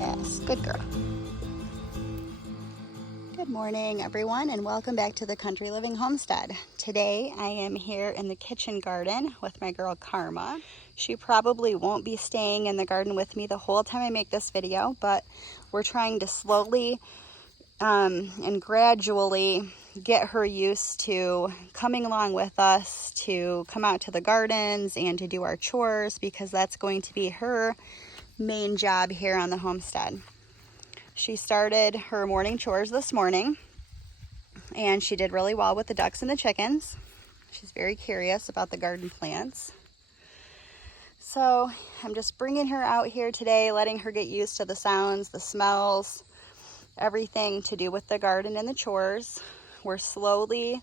Yes, good girl. Good morning, everyone, and welcome back to the Country Living Homestead. Today, I am here in the kitchen garden with my girl Karma. She probably won't be staying in the garden with me the whole time I make this video, but we're trying to slowly and gradually get her used to coming along with us to come out to the gardens and to do our chores, because that's going to be her main job here on the homestead. She started her morning chores this morning, and she did really well with the ducks and the chickens. She's very curious about the garden plants. So I'm just bringing her out here today, letting her get used to the sounds, the smells, everything to do with the garden and the chores. We're slowly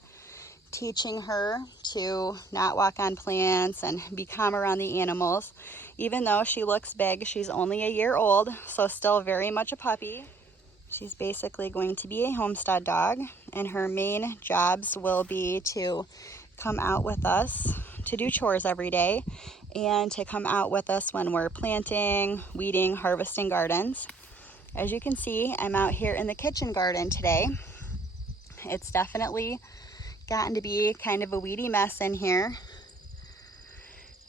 teaching her to not walk on plants and be calm around the animals. Even though she looks big, she's only a year old, so still very much a puppy. She's basically going to be a homestead dog, and her main jobs will be to come out with us to do chores every day and to come out with us when we're planting, weeding, harvesting gardens. As you can see, I'm out here in the kitchen garden today. It's definitely gotten to be kind of a weedy mess in here.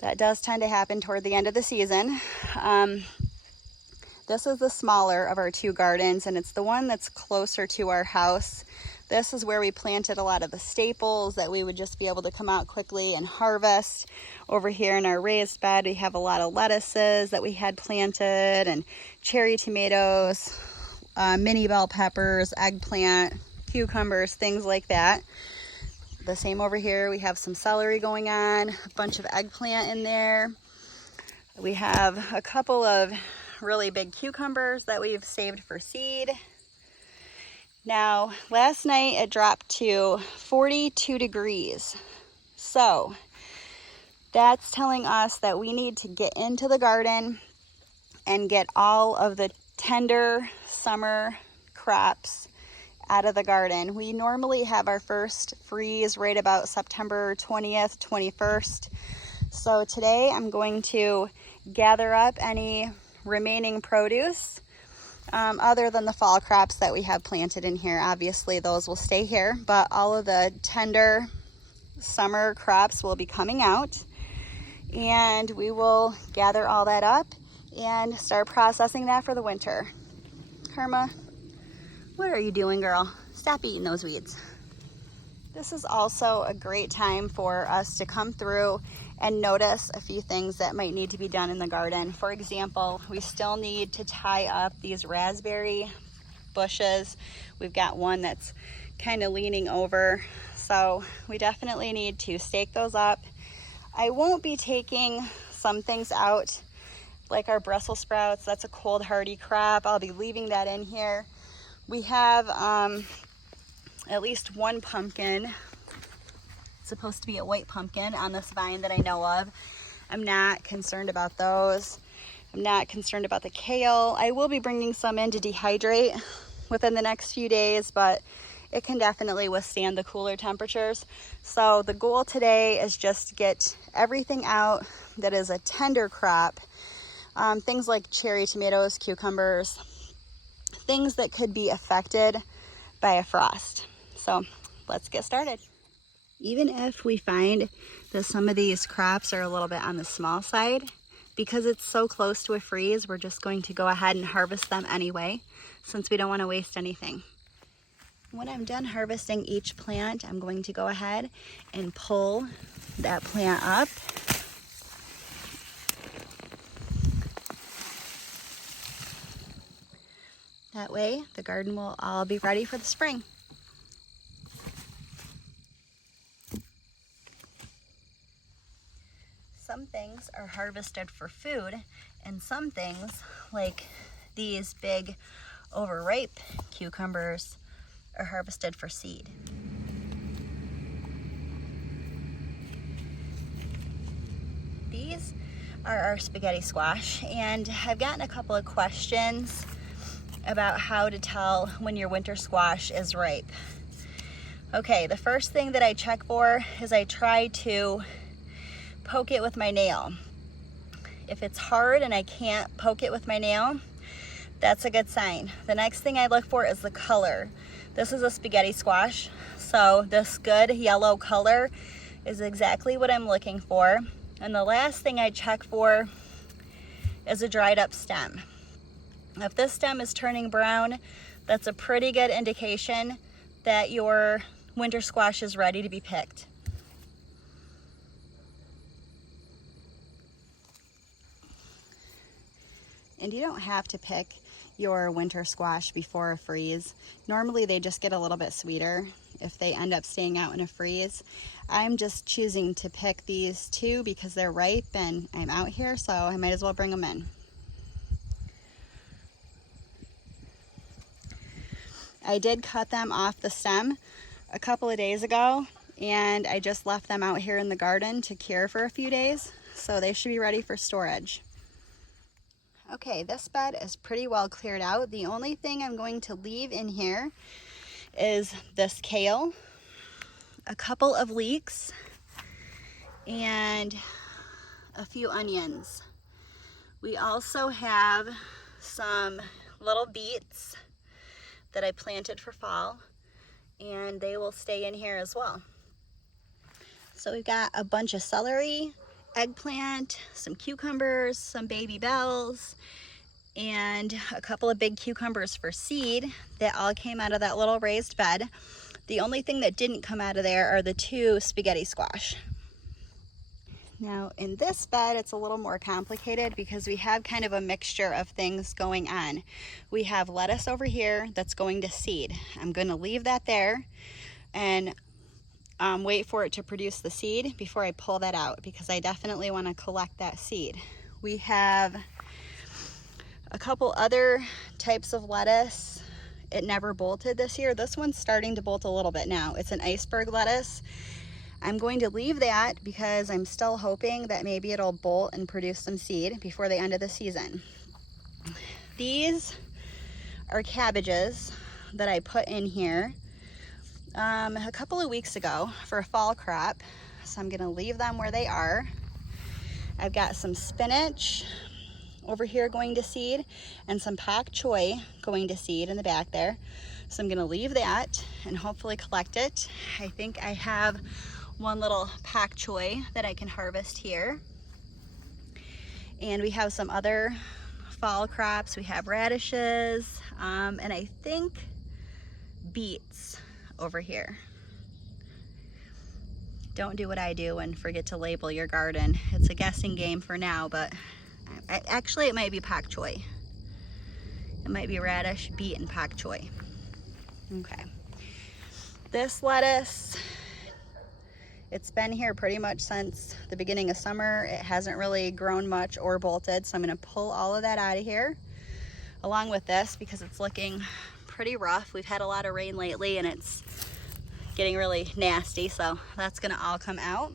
That does tend to happen toward the end of the season. This is the smaller of our two gardens, and it's the one that's closer to our house. This is where we planted a lot of the staples that we would just be able to come out quickly and harvest. Over here in our raised bed, we have a lot of lettuces that we had planted, and cherry tomatoes, mini bell peppers, eggplant, cucumbers, things like that. The same over here, we have some celery going on, a bunch of eggplant in there. We have a couple of really big cucumbers that we've saved for seed. Now, last night it dropped to 42 degrees. So that's telling us that we need to get into the garden and get all of the tender summer crops out of the garden. We normally have our first freeze right about September 20th, 21st. So today I'm going to gather up any remaining produce other than the fall crops that we have planted in here. Obviously those will stay here, but all of the tender summer crops will be coming out, and we will gather all that up and start processing that for the winter. Karma, what are you doing, girl? Stop eating those weeds. This is also a great time for us to come through and notice a few things that might need to be done in the garden. For example, we still need to tie up these raspberry bushes. We've got one that's kind of leaning over, so we definitely need to stake those up. I won't be taking some things out, like our Brussels sprouts. That's a cold hardy crop. I'll be leaving that in here. We have at least one pumpkin. It's supposed to be a white pumpkin on this vine that I know of. I'm not concerned about those. I'm not concerned about the kale. I will be bringing some in to dehydrate within the next few days, but it can definitely withstand the cooler temperatures. So the goal today is just to get everything out that is a tender crop. Things like cherry tomatoes, cucumbers, things that could be affected by a frost. So let's get started. Even if we find that some of these crops are a little bit on the small side, because it's so close to a freeze, we're just going to go ahead and harvest them anyway, since we don't want to waste anything. When I'm done harvesting each plant, I'm going to go ahead and pull that plant up. That way, the garden will all be ready for the spring. Some things are harvested for food, and some things, like these big overripe cucumbers, are harvested for seed. These are our spaghetti squash, and I've gotten a couple of questions about how to tell when your winter squash is ripe. Okay, the first thing that I check for is I try to poke it with my nail. If it's hard and I can't poke it with my nail, That's a good sign. The next thing I look for is the color. This is a spaghetti squash, so this good yellow color is exactly what I'm looking for. And the last thing I check for is a dried up stem. If this stem is turning brown, that's a pretty good indication that your winter squash is ready to be picked. And you don't have to pick your winter squash before a freeze. Normally they just get a little bit sweeter if they end up staying out in a freeze. I'm just choosing to pick these two because they're ripe and I'm out here, so I might as well bring them in. I did cut them off the stem a couple of days ago, and I just left them out here in the garden to cure for a few days, so they should be ready for storage. Okay, this bed is pretty well cleared out. The only thing I'm going to leave in here is this kale, a couple of leeks, and a few onions. We also have some little beets that I planted for fall, and they will stay in here as well. So we've got a bunch of celery, eggplant, some cucumbers, some baby bells, and a couple of big cucumbers for seed that all came out of that little raised bed. The only thing that didn't come out of there are the two spaghetti squash. Now in this bed, it's a little more complicated because we have kind of a mixture of things going on. We have lettuce over here that's going to seed. I'm going to leave that there and wait for it to produce the seed before I pull that out, because I definitely want to collect that seed. We have a couple other types of lettuce. It never bolted this year. This one's starting to bolt a little bit now. It's an iceberg lettuce. I'm going to leave that because I'm still hoping that maybe it'll bolt and produce some seed before the end of the season. These are cabbages that I put in here a couple of weeks ago for a fall crop, so I'm going to leave them where they are. I've got some spinach over here going to seed and some pak choi going to seed in the back there, so I'm going to leave that and hopefully collect it. I think I have one little pak choi that I can harvest here, and we have some other fall crops. We have radishes and I think beets over here. Don't do what I do and forget to label your garden. It's a guessing game for now, but actually it might be pak choi. It might be radish, beet, and pak choi. Okay. This lettuce, it's been here pretty much since the beginning of summer. It hasn't really grown much or bolted, so I'm going to pull all of that out of here along with this because it's looking pretty rough. We've had a lot of rain lately and it's getting really nasty, so that's going to all come out.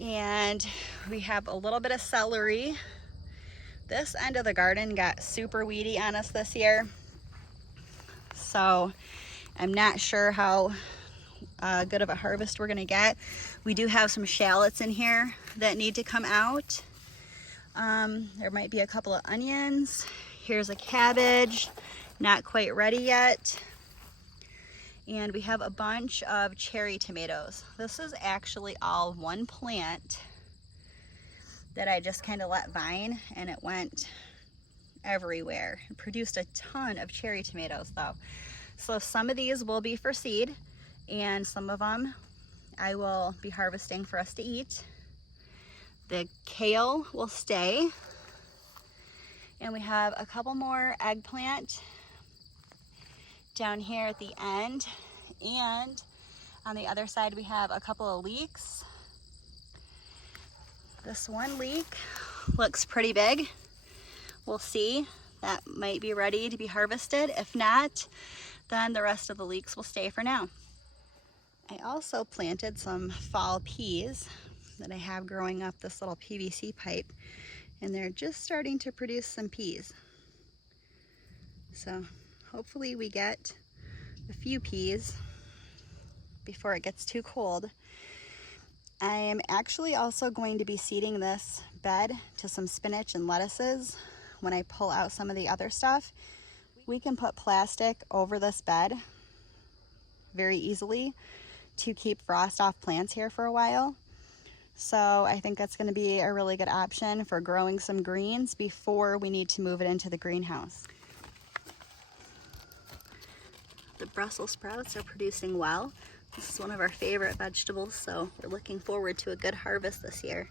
And we have a little bit of celery. This end of the garden got super weedy on us this year, so I'm not sure how good of a harvest we're gonna get. We do have some shallots in here that need to come out. There might be a couple of onions. Here's a cabbage, not quite ready yet. And we have a bunch of cherry tomatoes. This is actually all one plant that I just kind of let vine, and it went everywhere. It produced a ton of cherry tomatoes though. So some of these will be for seed, and some of them I will be harvesting for us to eat. The kale will stay. And we have a couple more eggplant down here at the end. And on the other side we have a couple of leeks. This one leek looks pretty big. We'll see. That might be ready to be harvested. If not, then the rest of the leeks will stay for now. I also planted some fall peas that I have growing up this little PVC pipe, and they're just starting to produce some peas. So hopefully we get a few peas before it gets too cold. I am actually also going to be seeding this bed to some spinach and lettuces when I pull out some of the other stuff, we can put plastic over this bed very easily to keep frost off plants here for a while. So I think that's going to be a really good option for growing some greens before we need to move it into the greenhouse. The Brussels sprouts are producing well. This is one of our favorite vegetables, so we're looking forward to a good harvest this year.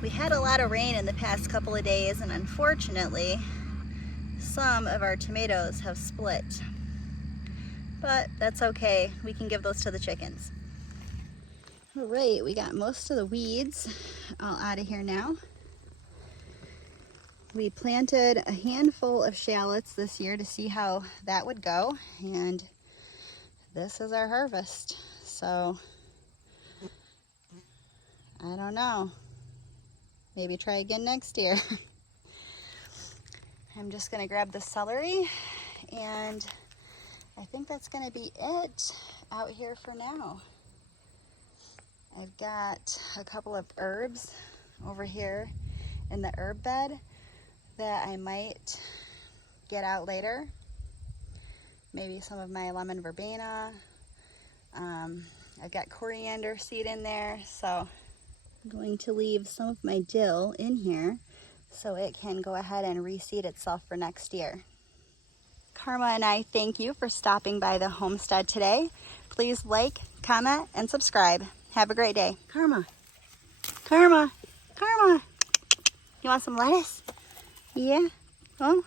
We had a lot of rain in the past couple of days, and unfortunately some of our tomatoes have split, but that's okay. We can give those to the chickens. All right, we got most of the weeds all out of here now. We planted a handful of shallots this year to see how that would go, and this is our harvest. So I don't know, maybe try again next year. I'm just gonna grab the celery, and I think that's gonna be it out here for now. I've got a couple of herbs over here in the herb bed that I might get out later. Maybe some of my lemon verbena. I've got coriander seed in there, so I'm going to leave some of my dill in here so it can go ahead and reseed itself for next year. Karma and I thank you for stopping by the homestead today. Please like, comment, and subscribe. Have a great day. Karma, Karma, Karma. You want some lettuce? Yeah? Oh.